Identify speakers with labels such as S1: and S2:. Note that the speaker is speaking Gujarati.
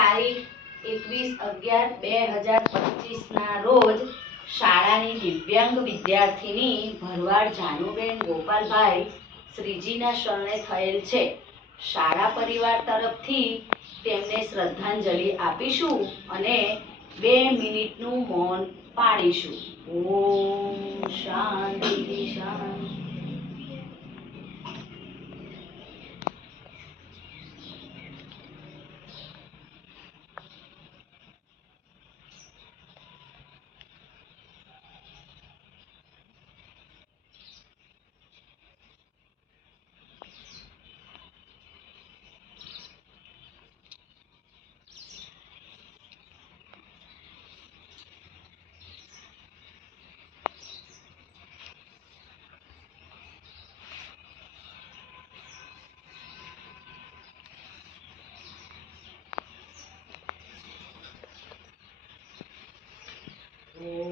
S1: તારીખ એકવીસ અગિયાર બે હજાર પચીસના રોજ શાળાની દિવ્યાંગ વિદ્યાર્થીની ભરવાડ જાનુબેન ગોપાલભાઈ શ્રીજીના શરણે થયેલ છે. શાળા પરિવાર તરફથી તેમને શ્રદ્ધાંજલિ આપીશું અને બે મિનિટનું મૌન પાડીશું. ઓમ શાંતિ શાંતિ. Oh.